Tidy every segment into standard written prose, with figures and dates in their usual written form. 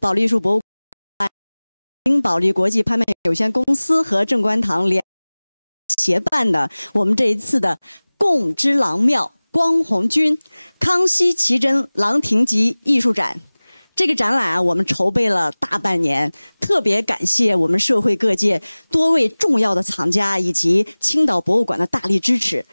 保利艺术博物馆、保利国际拍卖有限公司和正观堂联协办的我们这一次的贡之郎庙光红军康熙奇珍郎廷吉艺术展。这个展览我们筹备了大半年，特别感谢我们社会各界多位重要的藏家以及青岛博物馆的大力支持。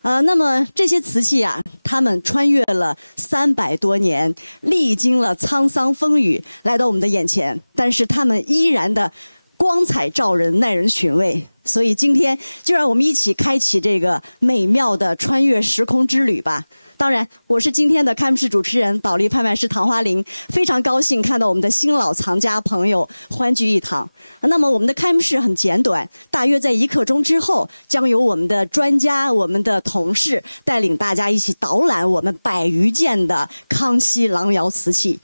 那么这些瓷器啊，他们穿越了300多年，历经了沧桑风雨，来到我们的眼前，但是他们依然的光彩照人，耐人寻味。所以今天就让我们一起开启这个美妙的穿越时空之旅吧。当然，我是今天的开幕式主持人保利拍卖师唐花玲，非常高兴看到我们的新老藏家朋友欢聚一堂。那么我们的开幕式很简短，大约在1刻钟之后，将由我们的专家、我们的同事带领大家一起导览我们100余件的康熙郎窑瓷器。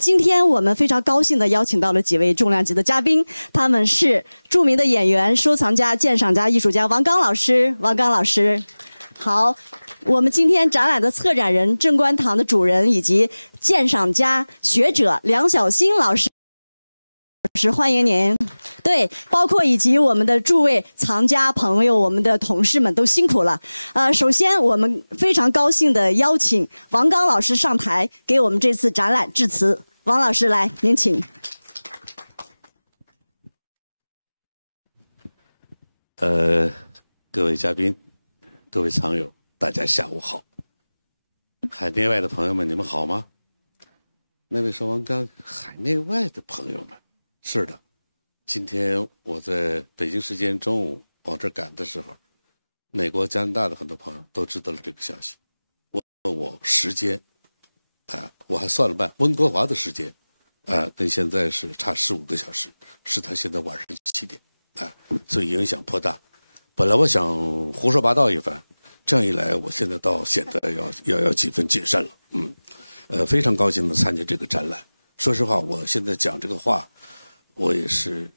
今天我们非常高兴地邀请到了几位重量级的嘉宾，他们是著名的演员、收藏家、鉴赏家、艺术家王刚老师。王刚老师，好。我们今天展览的策展人、正观堂的主人以及鉴赏家、学者梁晓欣老师，欢迎您。对，包括以及我们的诸位藏家朋友、我们的同事们都辛苦了。首先我们非常高兴地邀请王刚老师上台给我们这次展览致辞。王老师来，您请。各位嘉宾，各位藏友，大家下午好。海内外的朋友们，你们好吗？那位说王刚，海内外的朋友们，是的，今天我在北京时间中午往这赶的时候，美国、加拿大的很多朋友都知道了这个消息。问我时间，我还算了半，温哥华的时间，跟现在是差15个小时，是他现在晚上7点，所以影响颇大。本来我想胡说八道一番。这样一来，我现在倒显得要几分谨慎了。非常高兴的参加这个展览。说实话，我现在讲这个话，我也是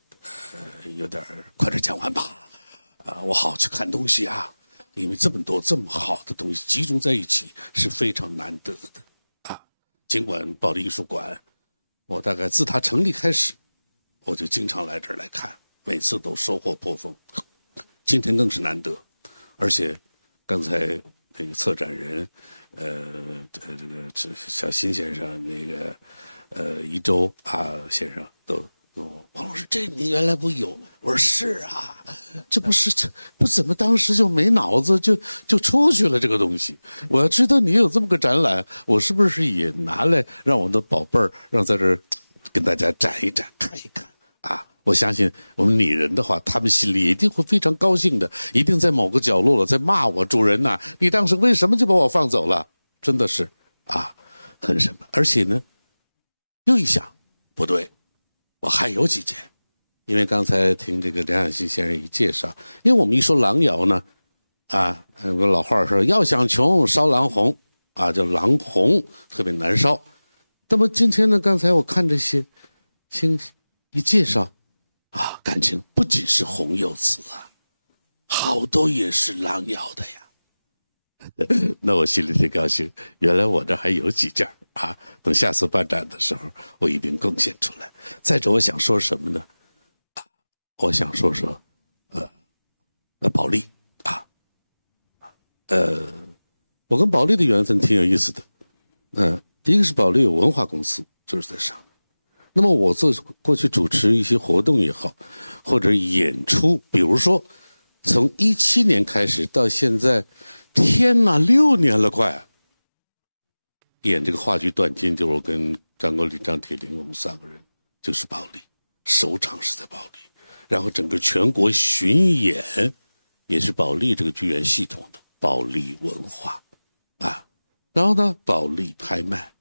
有点快点讲完吧。我好去看东西啊，因为这么多这么好的东西集中在一起是非常难得的。尽管保利艺术馆，我大概自它成立开始，我就经常来这儿来看，每次都收获颇丰。今天更是难得，而且。刚才那个策展人，这个小新先生，那个一周先生都王老师，这你原来不有？我说是啊，这不怎么当时就没脑子就出去了这个东西。我要知道你有这么个展览，我是不是也拿来让我的宝贝儿让在这儿跟大家展一展，看一看啊？我相信我们拟人的话，他们心里一定会非常高兴的，一定在某个角落了在骂我主人呐，你当时为什么就把我放走了？真的是很什么。而且呢，又一想，不对，我还有几件，因为刚才听这个梁晓欣先生一介绍，因为我们一说郎窑呢，有个老话说，要想穷烧郎红叫郎红特别难烧。那么今天呢，刚才我看这些，一介绍。感情不仅是红釉瓷好多也是郎窑的呀。那我心里挺高兴，原来我这还有几件等下次办展的时候，我一定贡献出来。再者，我想说什么呢？我想说保利我跟保利的缘分挺有意思的。一个是保利有文化公司，就是在上面。那么我过去主持一些活动也好，或者演出，比如说从17年开始到现在，天哪，6年了快。演这个话剧《断金》，就是我跟张国立、张铁林我们3个人，就是保利，首场是在保利，然后整个全国巡演也是保利这个剧院系统的保利文化然后呢，保利拍卖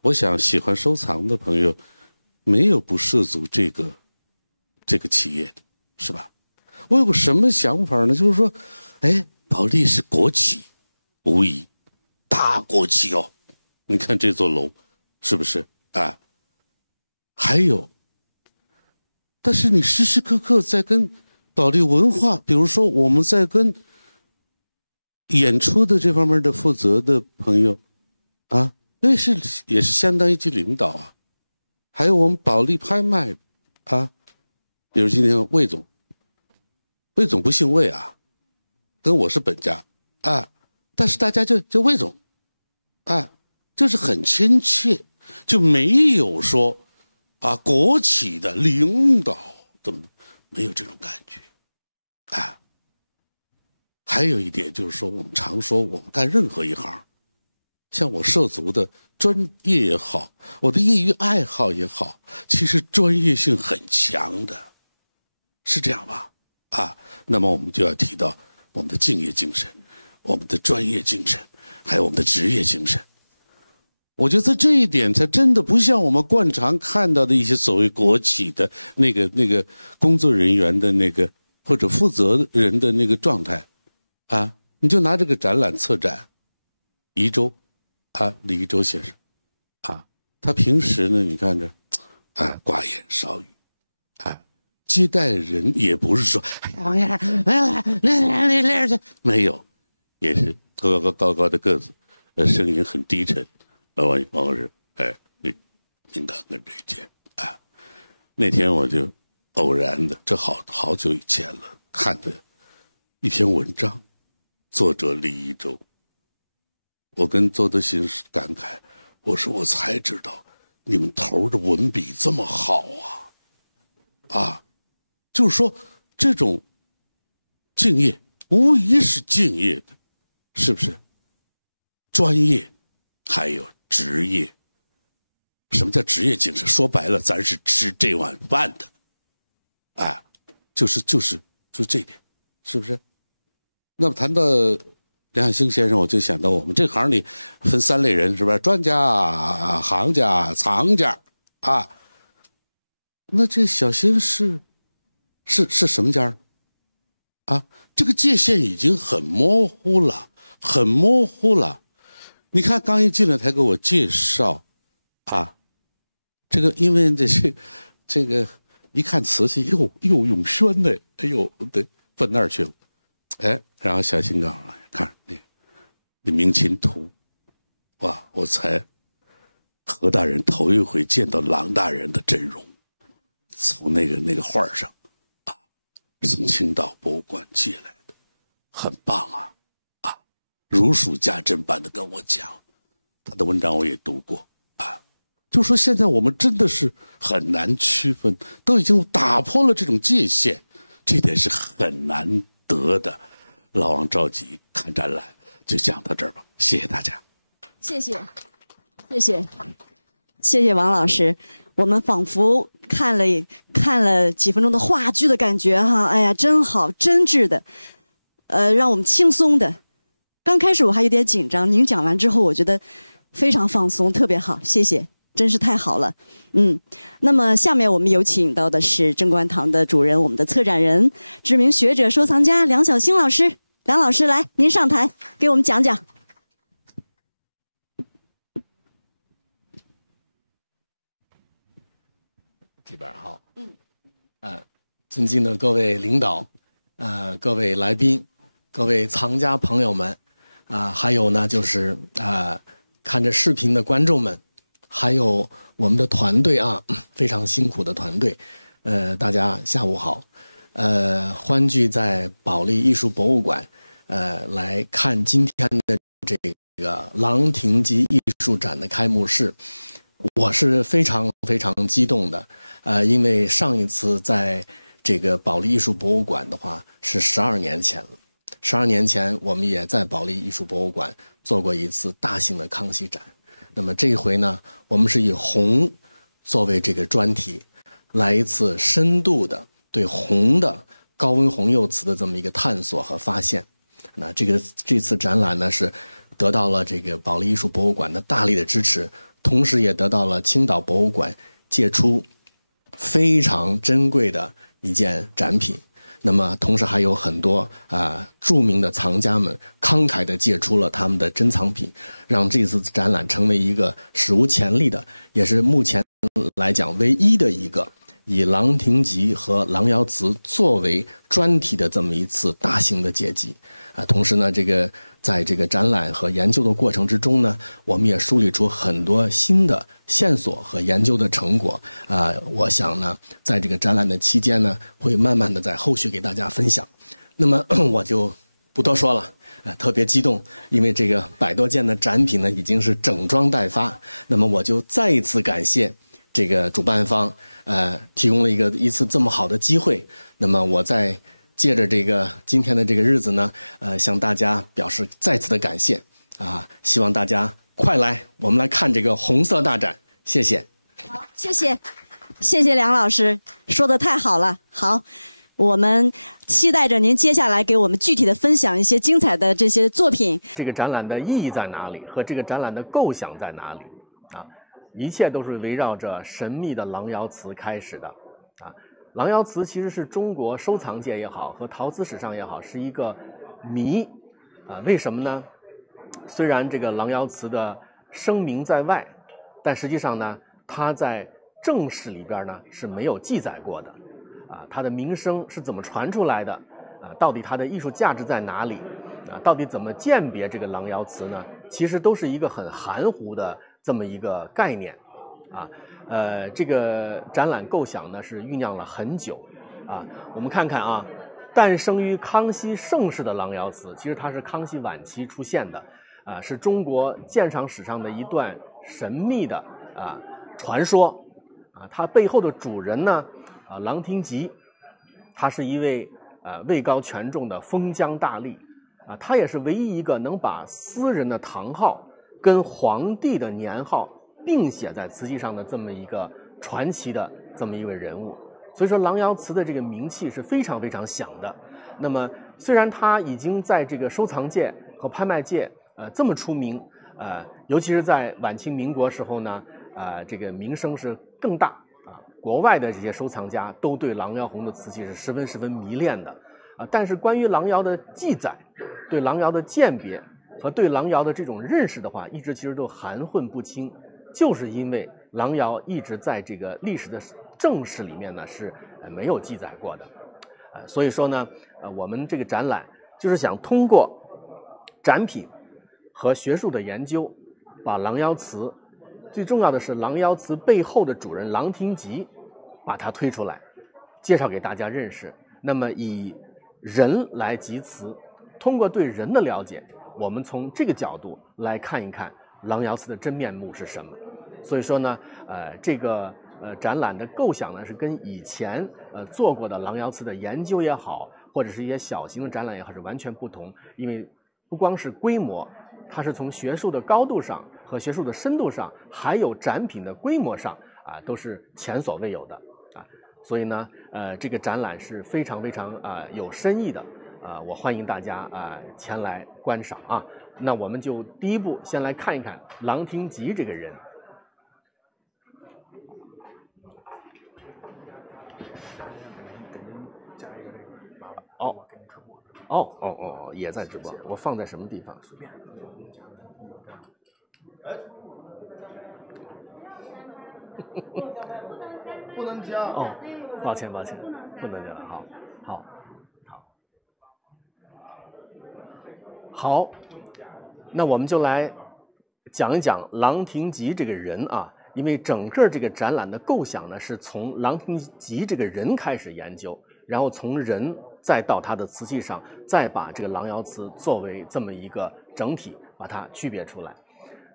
我想喜欢收藏的朋友。没有不涉足这个企业的，是吧？我有个什么想法呢？就是说，保利是国企，无疑，大国企哦。你看这座楼，是不是还有，但是你时时刻刻在跟保利文化，比如说我们在跟演出的这方面的负责的朋友也是相当一级领导还有我们保利拍卖啊，比如今天魏总不姓魏啊，跟我是本家啊，但是大家就魏总啊，就是很亲切，就没有说啊国企的领导怎么没有这种感觉啊。还有一点就是说，我们常说我们干任何一行，像我涉足的专业也好，我的业余爱好也好，其实专业性很强的，是这样吧？啊，那么我们就要提到我们的敬业精神，我们的专业精神，还有我们的职业精神。我觉得这一点才真的不像我们惯常看到的一些所谓国企的那个工作人员的那个或者负责人的那个状态啊。你就拿这个展览策展，宜周啊，李宜周先生啊，他平时呢，你看着，寡言少语，接待人也不是说没有，也是高高的个子，声音很低沉，王老师，您看看这件啊，那天我就偶然的，这好久以前了，看的一篇文章，作者李宜周。我跟周德新感慨，我说我才知道你们头的文笔这么好啊，就是说这种敬业无疑是敬业的，是不是？专业还有职业。什么叫职业精神？说白了，咱是吃这碗饭的，就是这一点，是不是？那么谈到梁晓星先生，我就想到我们这行里分三类人，是不是？专家、行家、藏家啊。那这小星是什么家啊？这个界限已经很模糊了，很模糊了。你看刚一进来他给我介绍啊，这个因为这个一看瓷器又用宣的，哎呦，对，奔那儿去了。然后小新告诉我看那明琴图，哇，我才何大人头一回见到郎大人的真容，从那个画上啊，从青岛博物馆借来的，很棒啊，如数家珍般的跟我讲，他的文章我也读过啊，就说现在我们真的是很难区分，都已经打破了这种界限，这点是很难得的。老王召集看展览，就讲到这儿吧，谢谢大家。谢谢王老师，我们仿佛看了几分钟的话剧的感觉哈，哎呀，真好，真挚的，让我们轻松的。刚开始我还有点紧张，您讲完之后，我觉得非常放松，特别好，谢谢，真是太好了。那么下面我们有请到的是正观堂的主人，我们的策展人、知名学者、收藏家梁晓星老师。梁老师，来，您上台给我们讲讲。这边好。尊敬的各位领导，各位来宾，各位藏家朋友们，还有呢就是看着视频的观众们，还有我们的团队非常辛苦的团队，大家下午好。欢聚在保利艺术博物馆，来看今天的这个郎廷吉艺术展的开幕式，我是非常非常激动的，因为上一次在这个保利艺术博物馆的话是12年前了，12年前我们也在保利艺术博物馆做过一次大型的康熙展，那么这一回呢，我们是以红作为这个专题，来一次深度的对红的高温红釉瓷的这么一个探索和发现。那这次展览呢是得到了这个保利艺术博物馆的大力的支持，同时也得到了青岛博物馆借出非常珍贵的一件展品。那么同时还有很多著名的藏家们慷慨地借出了他们的珍藏品，让这次展览成为一个史无前例的，也是目前来讲唯一的一个以郎廷吉和郎窑瓷作为专题的这么一次大型的结集。同时呢，这个在这个展览和研究的过程之中呢，我们也梳理出很多新的线索和研究的成果。我想呢，在这个展览的期间呢，会慢慢的在后续给大家分享。那么我就不多说了。特别激动，因为这个100多件的展品呢已经是整装待发。那么我就再一次感谢这个主办方，提供了一次这么好的机会。那么我再借着这个今天的这个日子呢，向大家表示再次的感谢希望大家快来，我们来看这个红色大展。谢谢。好，谢谢梁老师，说的太好了。好。我们期待着您接下来给我们具体的分享一些精彩的这些作品。这个展览的意义在哪里？和这个展览的构想在哪里？一切都是围绕着神秘的郎窑瓷开始的。郎窑瓷其实是中国收藏界也好，和陶瓷史上也好，是一个谜。为什么呢？虽然这个郎窑瓷的声名在外，但实际上呢，它在正史里边呢是没有记载过的。它的名声是怎么传出来的？到底它的艺术价值在哪里？到底怎么鉴别这个郎窑瓷呢？其实都是一个很含糊的这么一个概念。这个展览构想呢是酝酿了很久。我们看看诞生于康熙盛世的郎窑瓷，其实它是康熙晚期出现的，是中国鉴赏史上的一段神秘的传说。它背后的主人呢？郎廷吉，他是一位位高权重的封疆大吏他也是唯一一个能把私人的堂号跟皇帝的年号并写在瓷器上的这么一个传奇的这么一位人物。所以说，郎窑瓷的这个名气是非常非常响的。那么，虽然他已经在这个收藏界和拍卖界这么出名，尤其是在晚清民国时候呢，这个名声是更大。国外的这些收藏家都对郎窑红的瓷器是十分迷恋的，但是关于郎窑的记载、对郎窑的鉴别和对郎窑的这种认识的话，一直其实都含混不清，就是因为郎窑一直在这个历史的正史里面呢是没有记载过的，所以说呢，我们这个展览就是想通过展品和学术的研究，把郎窑瓷。最重要的是，郎窑瓷背后的主人郎廷吉，把它推出来，介绍给大家认识。那么以人来集瓷，通过对人的了解，我们从这个角度来看一看郎窑瓷的真面目是什么。所以说呢，这个展览的构想呢，是跟以前做过的郎窑瓷的研究也好，或者是一些小型的展览也好，是完全不同。因为不光是规模，它是从学术的高度上和学术的深度上，还有展品的规模上都是前所未有的所以呢，这个展览是非常有深意的我欢迎大家前来观赏那我们就第一步先来看一看郎廷吉这个人。也在直播，我放在什么地方？随便。不能加抱歉，不能加了。好，那我们就来讲一讲郎廷吉这个人因为整个这个展览的构想呢，是从郎廷吉这个人开始研究，然后从人再到他的瓷器上，再把这个郎窑瓷作为这么一个整体，把它区别出来。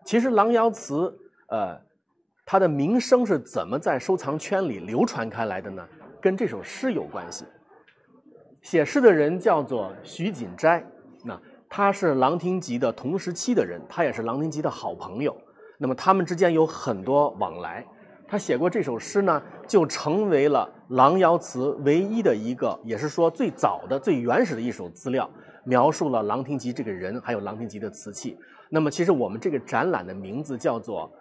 其实郎窑瓷，它的名声是怎么在收藏圈里流传开来的呢？跟这首诗有关系。写诗的人叫做徐锦斋，那他是郎廷吉的同时期的人，他也是郎廷吉的好朋友。那么他们之间有很多往来。他写过这首诗呢，就成为了郎窑瓷唯一的一个，也是说最早的、最原始的一首资料，描述了郎廷吉这个人，还有郎廷吉的瓷器。那么其实我们这个展览的名字叫做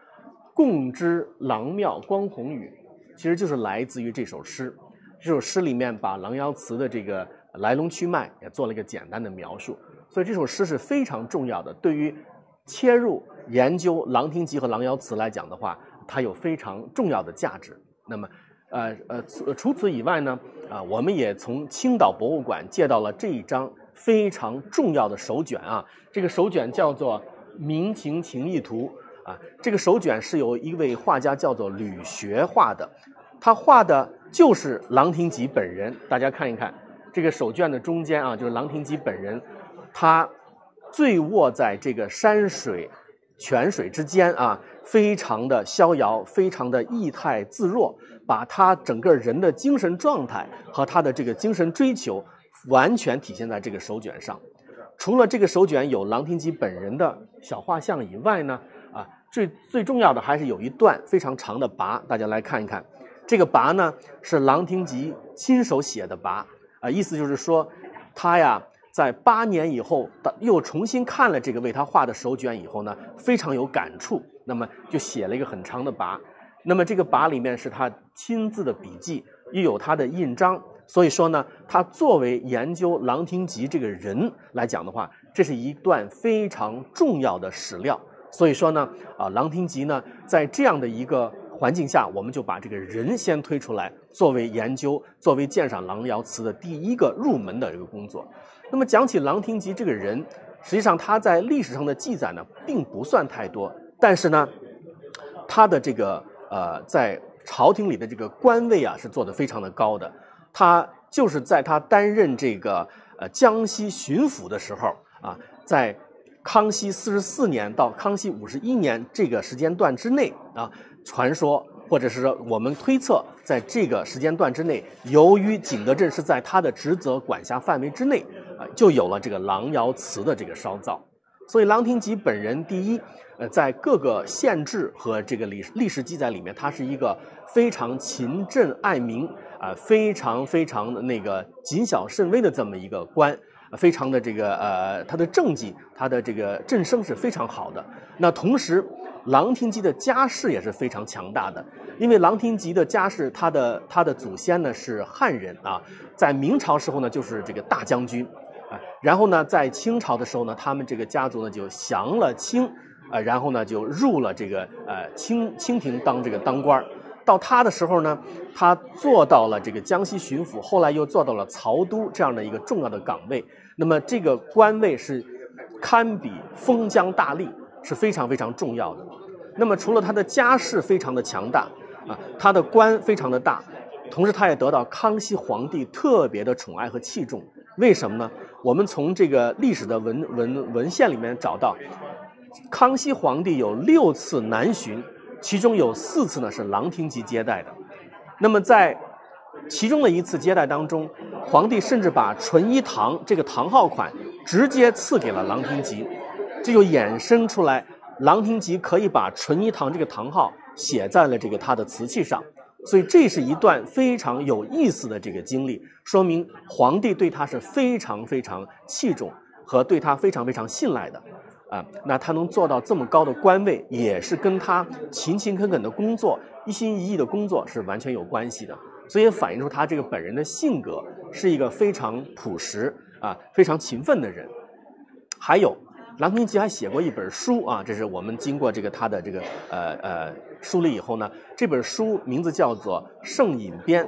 共知郎庙光弘宇，其实就是来自于这首诗。这首诗里面把郎窑瓷的这个来龙去脉也做了一个简单的描述，所以这首诗是非常重要的。对于切入研究郎廷吉和郎窑瓷来讲的话，它有非常重要的价值。那么，除此以外呢，我们也从青岛博物馆借到了这一张非常重要的手卷啊。这个手卷叫做《明情情意图》啊。这个手卷是由一位画家叫做吕学画的，他画的就是郎廷吉本人。大家看一看这个手卷的中间啊，就是郎廷吉本人，他醉卧在这个山水泉水之间啊，非常的逍遥，非常的意态自若，把他整个人的精神状态和他的这个精神追求完全体现在这个手卷上。除了这个手卷有郎廷吉本人的小画像以外呢，最重要的还是有一段非常长的跋，大家来看一看。这个跋呢是郎廷吉亲手写的跋意思就是说他呀在8年以后又重新看了这个为他画的手卷以后呢，非常有感触，那么就写了一个很长的跋。那么这个跋里面是他亲自的笔记，又有他的印章，所以说呢，他作为研究郎廷吉这个人来讲的话，这是一段非常重要的史料。所以说呢，郎廷吉呢，在这样的一个环境下，我们就把这个人先推出来，作为研究，作为鉴赏郎窑瓷的第一个入门的一个工作。那么讲起郎廷吉这个人，实际上他在历史上的记载呢，并不算太多，但是呢，他的这个在朝廷里的这个官位啊，是做得非常的高的。他就是在他担任这个江西巡抚的时候啊，在康熙44年到康熙51年这个时间段之内啊，传说或者是说我们推测，在这个时间段之内，由于景德镇是在他的职责管辖范围之内就有了这个郎窑瓷的这个烧造。所以郎廷吉本人第一，在各个县志和这个历史记载里面，他是一个非常勤政爱民非常那个谨小慎微的这么一个官，非常的这个他的政绩，他的这个政声是非常好的。那同时，郎廷吉的家世也是非常强大的，因为郎廷吉的家世，他的祖先呢是汉人啊，在明朝时候呢就是这个大将军。然后呢，在清朝的时候呢，他们这个家族呢就降了清，然后呢就入了这个清廷当官。到他的时候呢，他做到了这个江西巡抚，后来又做到了曹都这样的一个重要的岗位。那么这个官位是堪比封疆大吏，是非常重要的。那么除了他的家世非常的强大他的官非常的大，同时他也得到康熙皇帝特别的宠爱和器重。为什么呢？我们从这个历史的文献里面找到，康熙皇帝有6次南巡，其中有4次呢是郎廷吉接待的。那么在其中的一次接待当中，皇帝甚至把纯一堂这个堂号款直接赐给了郎廷吉，这就衍生出来郎廷吉可以把纯一堂这个堂号写在了这个他的瓷器上。所以这是一段非常有意思的这个经历，说明皇帝对他是非常器重和对他非常信赖的那他能做到这么高的官位，也是跟他勤恳恳的工作，一心一意的工作是完全有关系的。所以也反映出他这个本人的性格是一个非常朴实非常勤奋的人。还有郎廷吉还写过一本书这是我们经过这个他的这个梳理以后呢，这本书名字叫做《圣饮编》。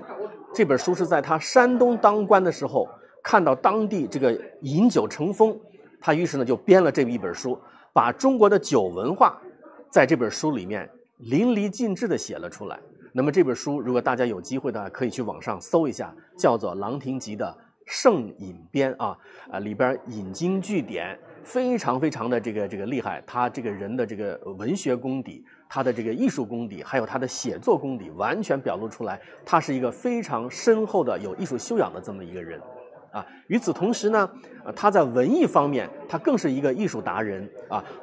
这本书是在他山东当官的时候，看到当地这个饮酒成风，他于是呢就编了这么一本书，把中国的酒文化在这本书里面淋漓尽致的写了出来。那么这本书如果大家有机会的话，可以去网上搜一下，叫做郎廷吉的《圣饮编》里边引经据典，非常的这个厉害。他这个人的这个文学功底，他的这个艺术功底，还有他的写作功底，完全表露出来，他是一个非常深厚的有艺术修养的这么一个人与此同时呢他在文艺方面，他更是一个艺术达人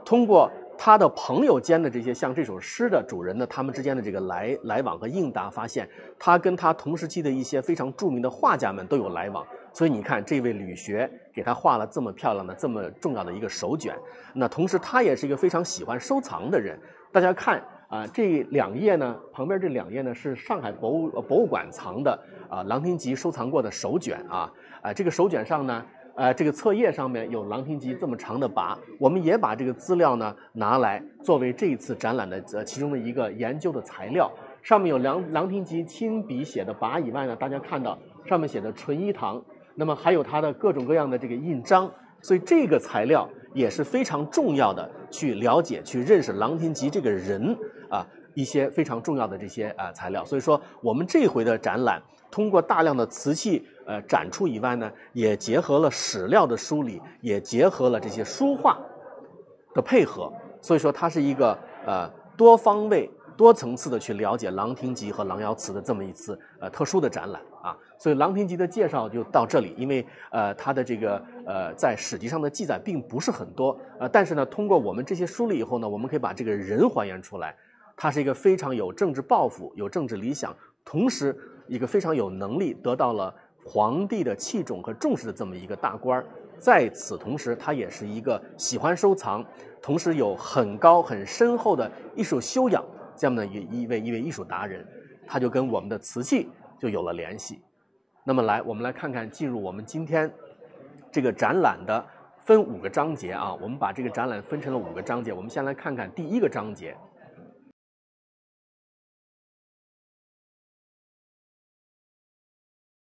通过他的朋友间的这些像这首诗的主人呢，他们之间的这个来往和应答，发现他跟他同时期的一些非常著名的画家们都有来往。所以你看，这位吕学给他画了这么漂亮的、这么重要的一个手卷。那同时，他也是一个非常喜欢收藏的人。大家看这2页呢，旁边这2页呢是上海博物馆藏的郎廷吉收藏过的手卷这个手卷上呢，这个册页上面有郎廷吉这么长的跋。我们也把这个资料呢拿来作为这一次展览的其中的一个研究的材料。上面有郎廷吉亲笔写的跋以外呢，大家看到上面写的纯一堂那么还有它的各种各样的这个印章，所以这个材料也是非常重要的，去了解、去认识郎廷吉这个人啊，一些非常重要的这些材料。所以说，我们这回的展览通过大量的瓷器展出以外呢，也结合了史料的梳理，也结合了这些书画的配合。所以说，它是一个多方位、多层次的去了解郎廷吉和郎窑瓷的这么一次特殊的展览啊。所以郎廷吉的介绍就到这里，因为它的这个在史籍上的记载并不是很多，但是呢，通过我们这些梳理以后呢，我们可以把这个人还原出来。他是一个非常有政治抱负、有政治理想，同时一个非常有能力，得到了皇帝的器重和重视的这么一个大官儿。在此同时，他也是一个喜欢收藏，同时有很高很深厚的艺术修养这样的一位艺术达人，他就跟我们的瓷器就有了联系。那么我们来看看进入我们今天这个展览的分5个章节啊，我们把这个展览分成了5个章节。我们先来看看第1个章节。